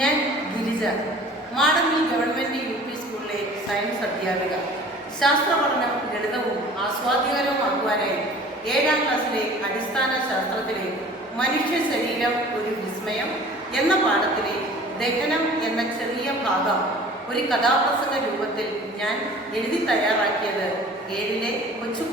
ഞാൻ ഗിരിജ. മാടമ്പിൽ government U P സ്കൂളിലെ സയൻസ് അധ്യാപിക. ശാസ്ത്രപഠനം ലളിതവും ആസ്വാദ്യകരവുമാക്കുവാനായി ഏഴാം ക്ലാസ്സിലെ അടിസ്ഥാന ശാസ്ത്രത്തിലെ മനുഷ്യ ശരീരം ഒരു വിസ്മയം എന്ന പാഠത്തിലെ ദഹനം എന്ന ചെറിയ ഭാഗം ഒരു കഥാപ്രസംഗ രൂപത്തിൽ ഞാൻ എഴുതി തയ്യാറാക്കിയത് ഏഴിലെ കൊച്ചു